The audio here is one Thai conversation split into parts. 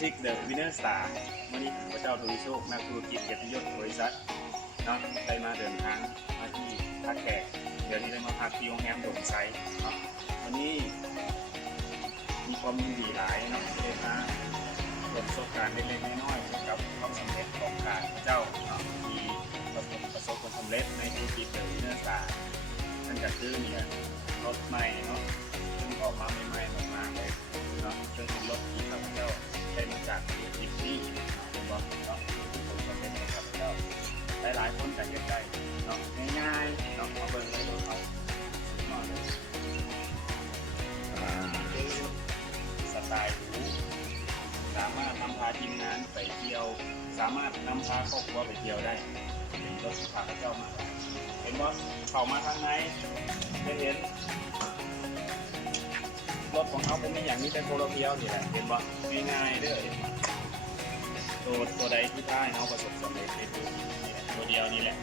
Music The Winner Star วันนี้พระเจ้าทวีโชคนักธุรกิจเกียรติยศบริษัทเนาะได้มาเดินทางมาที่ท่าแขกเดี๋ยวนี้ได้มาพักที่โรงแรมโดมไซเนาะวันนี้ มีความยินดีหลายเนาะได้มาเปิดประสบการณ์เล็กๆน้อยๆเกี่ยวกับความสำเร็จของการเจ้าเนาะที่ประสบประสบความสำเร็จในธุรกิจ The Winner Star นั่นก็คือเนี่ยรถใหม่เนาะ สไตล์หรูสามารถนำพาทีมงานไปเที่ยว สามารถนำพาครอบครัวไปเที่ยวได้เป็นรถที่ข้าเจ้ามาเห็นว่าเข้ามาข้างในจะเห็นรถของเขาเป็นอย่างนี้แต่โคโลเพียวนี่แหละเห็นว่าง่ายๆเด้อตัวตัวใดที่ได้เขาประสบสำเร็จในตัวนี้นี่แหละตัวเดียวนี่แหละ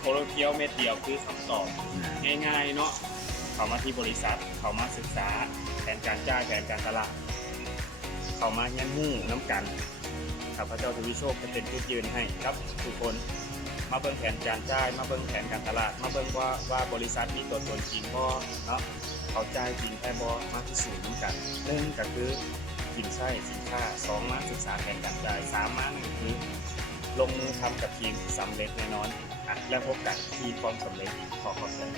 โคโลเพียวเม็ดเดียวคือคำตอบง่ายๆเนาะเข้ามาที่บริษัทเข้ามาศึกษาแผนการจ่ายแผนการตลาด เข้ามาเฮียนหู้น้ำกันข้าพเจ้าทวีโชคจะเป็นผู้ยืนให้ครับทุกคน มาเบิ่งแผนการจ่าย มาเบิ่งแผนการตลาด มาเบิ่งว่าว่าบริษัทมีตัวตนจริงบ่เนาะเขาจ่ายจริงแค่บ่มาพิสูจน์นำกันหนึ่งก็คือกินไส้สินค้าสองมาศึกษาแผนการจ่ายสามมาหนึ่งคือลงมือทำกับทีมสำเร็จแน่นอนอะแล้วพบกันที่ความสำเร็จขอขอบคุณ